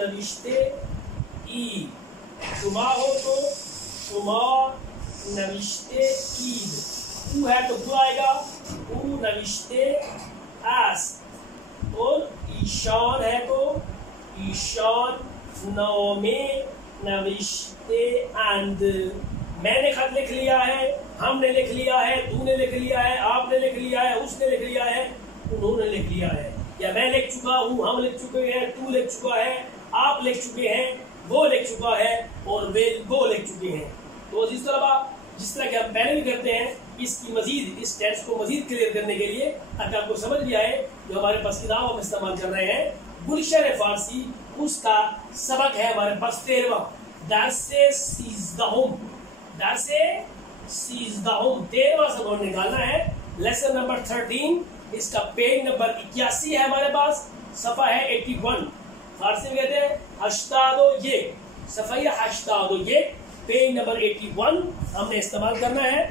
نوشته عید. جمعہ ہو تو شما نوشته عید. او ہے تو دو آئے گا، او نوشته است. اور ایشان ہے تو ایشان نامه نوشته اند. میں نے خط لکھ لیا ہے، ہم نے لکھ لیا ہے، تو نے لکھ لیا ہے، آپ نے لکھ لیا ہے، اس نے لکھ لیا ہے، انہوں نے لکھ لیا ہے. یا میں لکھ چکا ہوں، ہم لکھ چکے ہیں، تو لکھ چکا ہے، آپ لکھ چکے ہیں، وہ لکھ چکا ہے، اور وہ لکھ چکے ہیں. تو اس طرح کہ ہم پہلے بھی کرتے ہیں، اس کی مزید اس ٹیکسٹ کو مزید کلیئر کرنے کے لیے تاکہ آپ کو سمجھ بھی آئے، جو ہمارے پاس کتاب ہم استعمال کر رہے ہیں گلشن فارسی، اس کا سبق ہے ہمارے پاس 13واں، درس 13 درس 13 13واں سبق نکالنا ہے. لیسن نمبر 13، اس کا پیج نمبر 81 ہے ہمارے پاس، صفحہ ہے 81. فارسی میں کہتے ہیں 81، صفحہ 81، پیج نمبر 81 ہم نے استعمال کرنا ہے.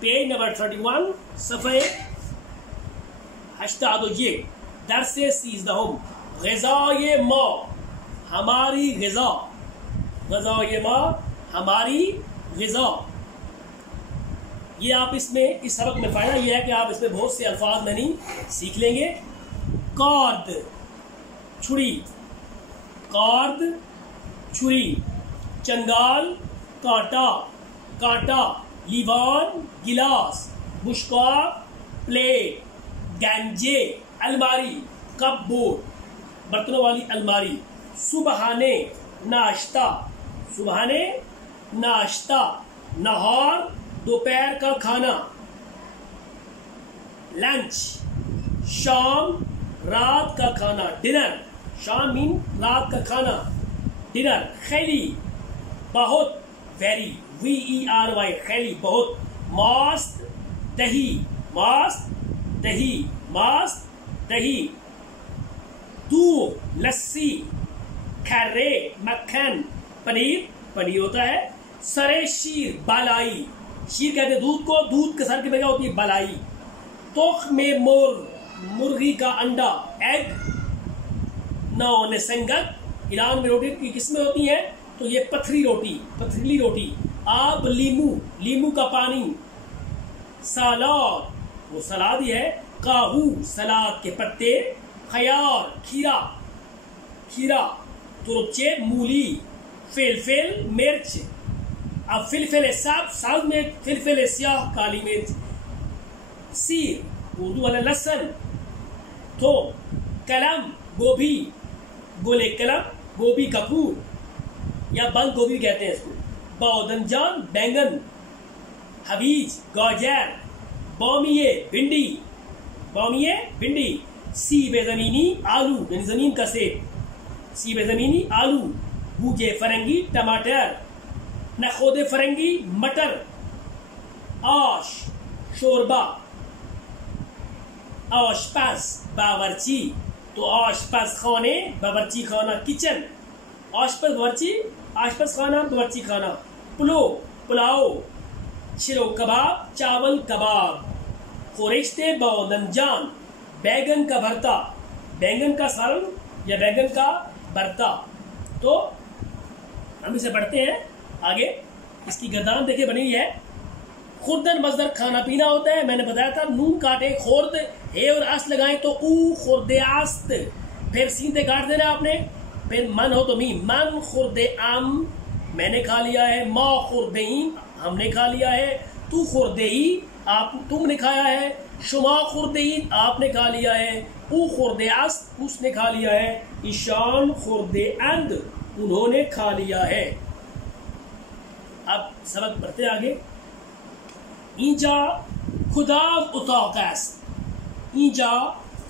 پیج نمبر 31 صفحہ 81، درس 13. غذائے ما، ہماری غذا. غذائے ما، ہماری غذا. یہ آپ اس سبق میں فائدہ یہ ہے کہ آپ اس میں بہت سے الفاظ میں نہیں سیکھ لیں گے. کارد چھری، کارد چھری. چنگال کانٹا، کانٹا. لیوان گلاس. مشکا پلیٹ. گنجے الماری، کپ بورڈ برتنوں والی الماری. صبحانے ناشتہ، صبحانے ناشتہ. نہار دوپہر کا کھانا. لنچ شام رات کا کھانا، ڈنر. شام مین رات کا کھانا، ڈنر. خیلی بہت، ویری، VERY، خیلی بہت. ماست دہی، ماست دہی، ماست دہی. دودھ لسی. کھرے مکھن. پنیر، پنیر ہوتا ہے. سرے شیر، بالائی. شیر کہتے ہیں دودھ کو، دودھ کے سر کی جگہ ہوتی ہے بالائی. تخم مرغ، مرغی کا انڈا، ایگ. نسنگت، ایران میں روٹی کی قسمیں ہوتی ہیں تو یہ پتھری روٹی، پتھریلی روٹی. آب لیمو، لیمو کا پانی. سالاد، وہ سلاد ہی ہے. کاہو، سلاد کے پتے. خیار، کھیرا، کھیرا. ترچے، مولی. فلفل، مرچ. اب فلفل سبز میں فلفل سیاہ، کالی مرچ. سیر، اردو والا لہسن. تو کلم، گوبھی، گولے کلم، گوبھی کا پھول یا بند گوبھی کہتے ہیں اس کو. بادنجان، بینگن. حویج، گاجر. بامیے، بھنڈی، بامیے بھنڈی. سیب زمینی، آلو یعنی زمین کا سیب. سیب زمینی، آلو. بوجے فرنگی، ٹماٹر. نخود فرنگی، مٹر. آش، شوربہ. آشپز، باورچی. تو آشپز خانے، باورچی خانہ، کچن. آشپز باورچی، آشپز خانہ، باورچی خانہ. پلو، پلاؤ. شرو کباب، چاول کباب. خورشتے، بادنجان. بیگن کا بھرتا، بیگن کا سالن یا بیگن کا بھرتا. تو ہم اسے پڑھتے ہیں آگے. اس کی گردان دیکھیں بنی ہے. خوردن مصدر کھانا پینا ہوتا ہے. میں نے بتایا تھا نون کاٹے، خورد ہے اور اس لگائیں تو او خورد است. پھر سینتے کاٹ دینا آپ نے. پھر من ہو تو میم. من خورد ام، میں نے کھا لیا ہے. ما خوردین، ہم نے کھا لیا ہے. تو خوردئی، آپ تم نے کھایا ہے. شما خوردین، آپ نے کھا لیا ہے. او خورد است، اس نے کھا لیا ہے. ایشان خورد اند، انہوں نے کھا لیا ہے. اب سبق پڑھتے ہیں آگے. اینجا خدام اتاق است. اینجا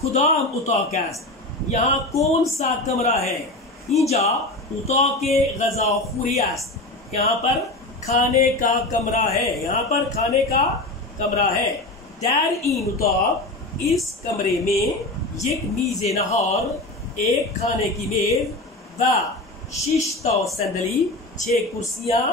خدام اتاق است، یہاں کون سا کمرہ ہے. اینجا اتاق غذاخوری است، یہاں پر کھانے کا کمرہ ہے. یہاں پر کھانے کا کمرہ ہے. در این اتاق، اس کمرے میں. یک میز نہار، ایک کھانے کی میز. و 6 تا صندلی، 6 کرسیاں.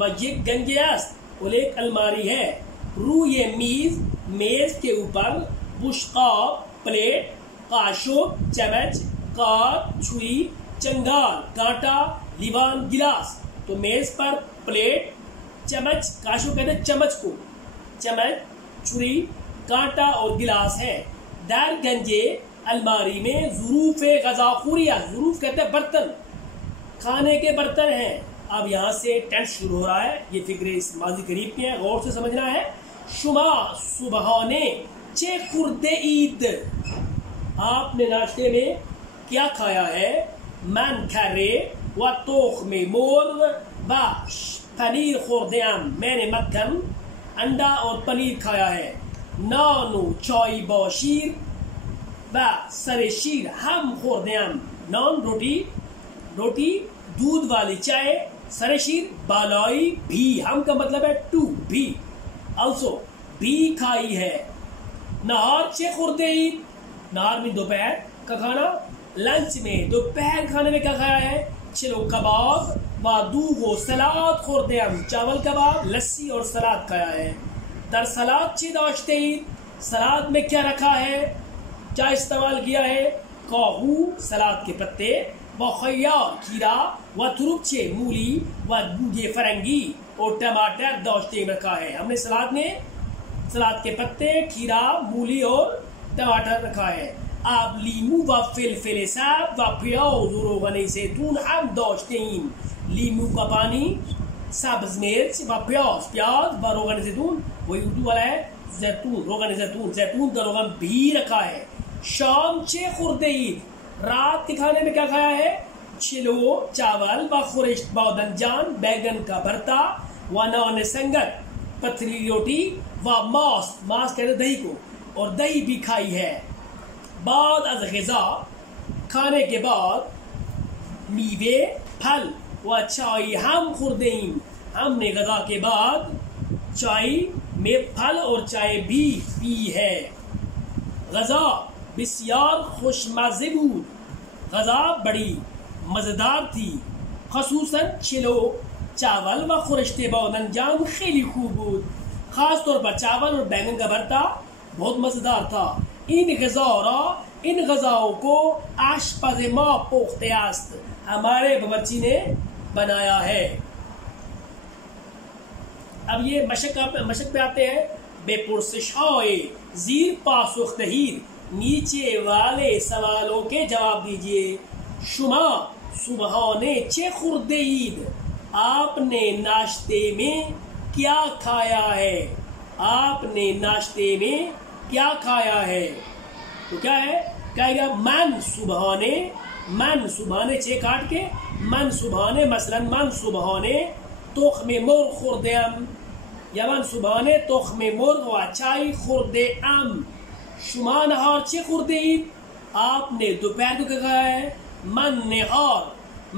و یک گنجے است، اور ایک الماری ہے. روی میز، میز کے اوپر. بشقاب، پلیٹ. قاشق چمچ، قاب چھری، چنگال کانٹا، لیوان گلاس. تو میز پر پلیٹ، چمچ، قاشق کہتے ہیں چمچ کو، چمچ، چھری، کانٹا اور گلاس ہے. در گنجے الماری میں ظروف غذا خوریہ، ظروف کہتے ہیں برتن، کھانے کے برتن ہیں. اب یہاں سے ٹینس شروع ہو رہا ہے، یہ فکرے اس ماضی قریب کے ہیں، غور سے سمجھنا ہے. شما صبحانے چے خورده اید، آپ نے ناشتے میں کیا کھایا ہے؟ من کره و تخم مرغ و پنیر خورده ام، میں نے مکھن، انڈا اور پنیر کھایا ہے. نان و چای با شیر و سر شیر ہم خورده ام، نان روٹی دودھ والی چائے، سر شیر بالائی بھی، ہم کا مطلب ہے ٹو بھی، also بھی کھائی ہے. نہار چے خورده اید، نہار میں دوپہر کا کھانا، لنچ میں دوپہر کھانے میں کیا کھایا ہے؟ چلو کباب و دوغ و سلاد خورده ام، چاول کباب، لسی اور سلاد کھایا ہے. در سلاد چے داشته اید، سلاد میں کیا رکھا ہے، کیا استعمال کیا ہے؟ کاہو سلاد کے پتے، و خیار کھیرا، و تربچے مولی، و گوجے فرنگی اور ٹماٹر داشته رکھا ہے. ہم نے سلاد میں سلاد کے پتے، کھیرا، مولی اور ٹماٹر رکھا ہے. آپ لیمو و فلفل سبز و پیاز و روغن زیتون ہم داشته ایم، لیمو کا پانی، سبز مرچ و پیاز و روغن زیتون، وہی اردو والا ہے زیتون، روغن زیتون، زیتون کا روغن بھی رکھا ہے. شام چے خورده اید، رات کے کھانے میں کیا کھایا ہے؟ چلو چاول و خورشت بادنجان، بیگن کا بھرتا، و نان سنگت، پتھری روٹی، و ماس کہتے دہی کو، اور دہی بھی کھائی ہے. بعد از غذا، کھانے کے بعد، میوے پھل و چائے ہم خورده ایم، ہم نے غذا کے بعد چائے میں پھل اور چائے بھی پی ہے. غذا بسیار خوشمزه بود، غذا بڑی مزیدار تھی. خصوصاً چلو چاول و خورشت بادنجان خیلی خوب بود، خاص طور پر چاول اور بیگن کا بھرتا بہت مزیدار تھا. ان غذاؤں کو آشپز ما پخته است، ہمارے باورچی نے بنایا ہے. اب یہ مشق پہ آتے ہیں. بے پرسش‌های زیر پاسخ دهید، نیچے والے سوالوں کے جواب دیجیے. شما صبحانے چه خورده اید، آپ نے ناشتے میں کیا کھایا ہے، آپ نے ناشتے میں کیا کھایا ہے. تو کیا ہے، کہے گا من صبحانے چھ کاٹ کے، من صبحانے، مثلا من صبحانے تخم مرغ خورده ام، یا من صبحانے تخم مرغ و چای خورده ام. شما نهار چه خورده اید، آپ نے دوپہر کو کیا کھایا ہے؟ من نهار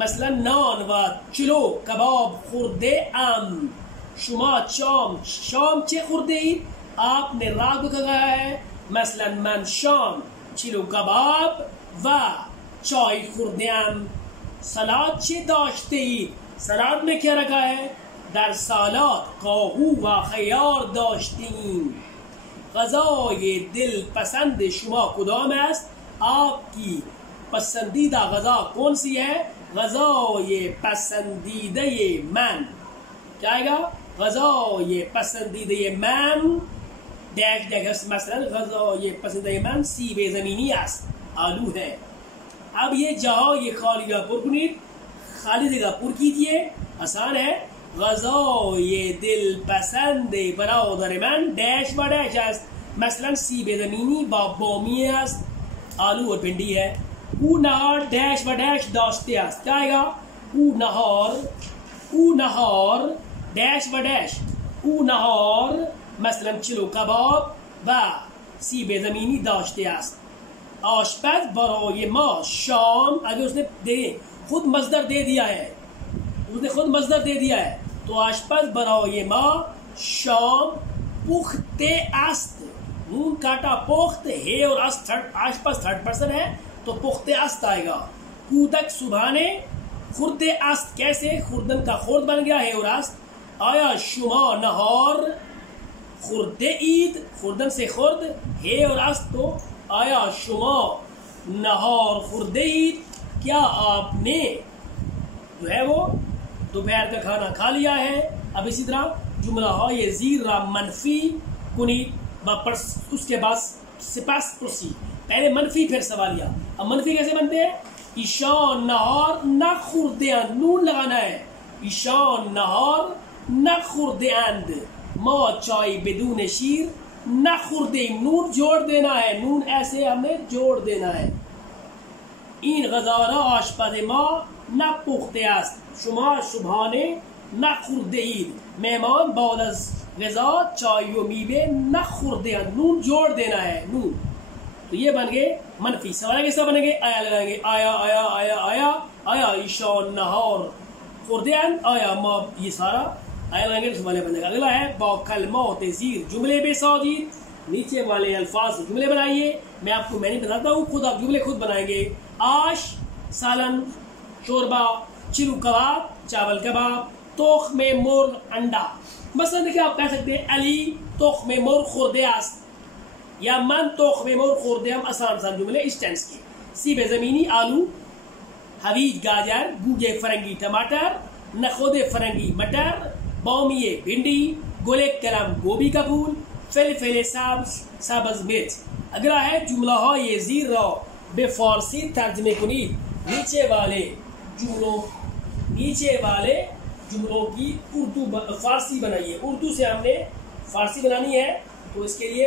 مثلا نان و چلو کباب خورده ام. شما شام چه خورده اید، آپ نے رات کو کیا کھایا ہے؟ مثلا من شام چلو کباب و چای خورده ام. سلاد چه داشته اید، سلاد میں کیا رکھا ہے؟ در سالاد کاهو و خیار داشتیم. غذای دل پسند شما کدام است، آپ کی پسندیدہ غذا کون سی ہے؟ غذای پسندیدہ من، کیا آئے گا؟ غذای پسندیدہ من ڈیش ڈیش، مثلا غذای پسندیدہ من سیب زمینی است، آلو ہے. اب یہ جہاں یہ خالی جگہ پر کنید، خالی جگہ پر کیجیے، آسان ہے. غذای دل پسند برادر من ڈیش و ڈیش است، مثلا سیب زمینی با بامیه است، آلو اور بھنڈی ہے. او نهار ڈیش و ڈیش داشته است، کیا آئے گا؟ او نهار ڈیش و ڈیش، او نهار مثلا چلو کباب و سیب زمینی داشته است. آشپز برای ما شام، اگر اس نے خود مصدر دے دیا ہے، اس نے خود مصدر دے دیا ہے تو آشپز برای ما شام پخته است، نون کاٹا پخت ہے اور آشپز تھرڈ پرسن ہے تو پخته است آئے گا. کودک صبحانے خورده است، کیسے؟ خوردن کا خورد بن گیا ہے اور است. آیا شما نهار خورده اید، خوردن سے خورد ہے اور است، تو آیا شما نہار خوردید کیا آپ نے جو ہے وہ دوپہر کا کھانا کھا لیا ہے. اب اسی طرح جملہ های زیر را منفی کنید اس کے بعد سپس پرسی. پہلے منفی پھر سوالیہ. اب منفی کیسے بنتے ہیں؟ ایشان نہار نخوردهاند، نون لگانا ہے. ایشان نهار نخوردهاند، ما چای بدون شیر نخوردیم، نون جوڑ دینا ہے. نون ایسے ہم نے جوڑ دینا ہے. این غذا را آشپز ما نپخته است، شما صبحانه نخورده اید. مهمان بعد از غذا چای و میوه نخورده اند، نون جوڑ دینا ہے. نون تو یہ بن گئے منفی. سوال کیسا بنے گے؟ آیا لگائیں گے. آیا آیا آیا آیا آیا ایشان نہار خورده اند، آیا ما، یہ سارا آیا لگائیں گے. سوال بنے گا. اگلا ہے با کلمات زیر جملے بسازید. نیچے والے الفاظ جملے بنائیے. میں آپ کو میں نہیں بتاتا ہوں، خود آپ جملے خود بنائیں گے. آش سالن شوربا، چلو کباب چاول کباب، تخم مرغ انڈا. مثلا دیکھیں آپ کہہ سکتے ہیں علی تخم مرغ خورده است یا من تخم مرغ خورده ام. آسان آسان جملے اس ٹینس کے. سیب زمینی آلو، ہویج گاجر، گوجه فرنگی ٹماٹر، نخود فرنگی مٹر، بامیه بھنڈی، گل کلم گوبی کا پھول، فلفل سبز مرچ. اگلا ہے جملہ های زیر را به فارسی ترجمه کنید. نیچے والے جملوں کی اردو فارسی بنائیے. اردو سے ہم نے فارسی بنانی ہے، تو اس کے لیے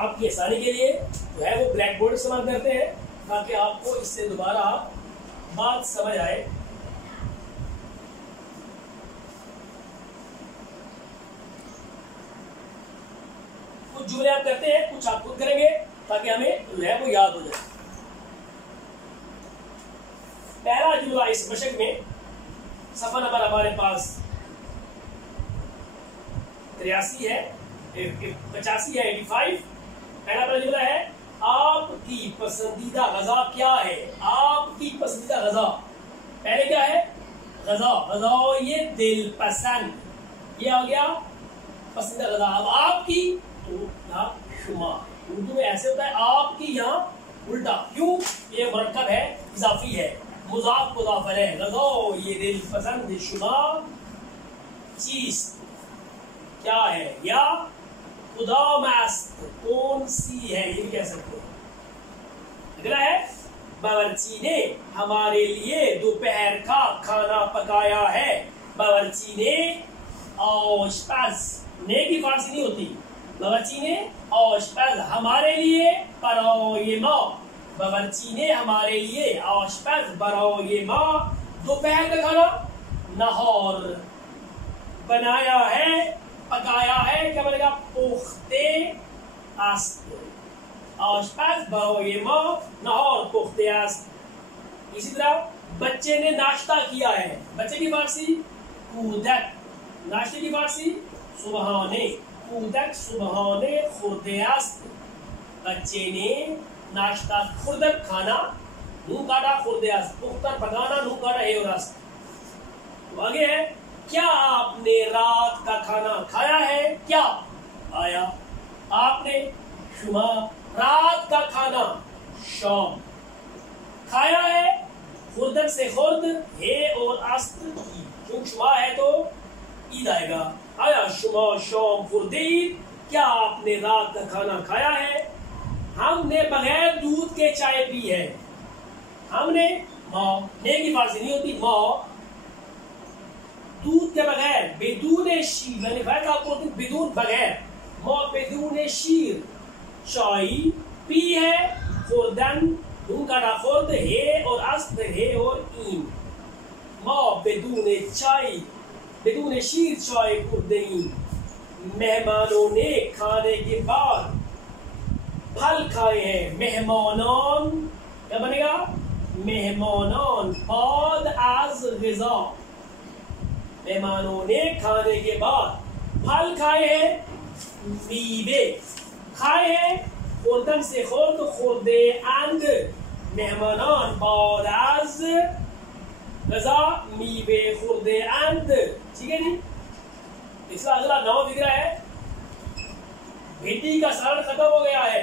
آپ کی آسانی کے لیے جو ہے وہ بلیک بورڈ استعمال کرتے ہیں تاکہ آپ کو اس سے دوبارہ بات سمجھ آئے. کچھ جملے آپ کرتے ہیں، کچھ آپ خود کریں گے تاکہ ہمیں جو ہے وہ یاد ہو جائے. پہلا جملہ اس مشق میں صفحہ نمبر ہمارے پاس 83 ہے، 85 ہے، 85. پہلا جملہ ہے آپ کی پسندیدہ غذا کیا ہے؟ آپ کی پسندیدہ غذا. پہلے کیا ہے؟ غذا. غذا یہ دل پسند، یہ آ گیا پسندیدہ غذا. اب آپ کی تو یہاں شما. اردو میں ایسے ہوتا ہے آپ کی، یہاں الٹا. کیوں؟ یہ مرکب ہے، اضافی ہے، مضاف مضاف ہے. غذا یہ دل پسند شما چیز کیا ہے یا خدا مست کون سی ہے، یہ بھی کہہ سکتے ہیں. اگلا ہے باورچی نے ہمارے لیے دوپہر کا کھانا پکایا ہے. باورچی نے آشپز، نے کی فارسی نہیں ہوتی. باورچی نے آشپز ہمارے لیے برائے ما. باورچی نے ہمارے لیے آشپز برائے ما دوپہر کا کھانا نہار بنایا ہے، پکایا ہے. کیا بنے گا؟ پختے است. آشپز برائے ما نہار پختے است. اسی طرح بچے نے ناشتہ کیا ہے. بچے کی فارسی کودک، ناشتے کی فارسی صبحانے. کودک صبحانے خورده است. بچے نے ناشتہ، خوردک کھانا، نون کاٹا خورده است. پختن پکانا، نون کاٹا ہے اور است. تو آگے ہے کیا آپ نے رات کا کھانا کھایا ہے؟ کیا آیا آپ نے شما رات کا کھانا شام کھایا ہے. خوردک سے خورد ہے اور است کی، چون شما ہے تو عید آئے گا. آیا شما شام خوردید؟ کیا آپ نے رات کا کھانا کھایا ہے؟ ہم نے بغیر دودھ کے چائے پی ہے. ہم نے، ماں نے کی فارسی نہیں ہوتی، ماں دودھ کے بغیر، بدون شیر، یعنی بدون بغیر، ماں بدون شیر چائے پی ہے. خوردن دون کا خورد ہے اور است ہے اور این. ماں بدون چائے، بدون شیر چائے خوردیں. مہمانوں نے کھانے کے بعد پھل کھائے ہیں. مہمانان کیا بنے گا؟ مہمانان بعد از غذا. مہمانوں نے کھانے کے بعد پھل کھائے ہیں، میوے کھائے ہیں. خوردن سے خورد خورده اند. مہمانان بعد از غذا میوے خورده اند. ٹھیک ہے جی. اس کا اگلا نو فکرہ ہے بھنڈی کا سالن ختم ہو گیا ہے.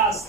است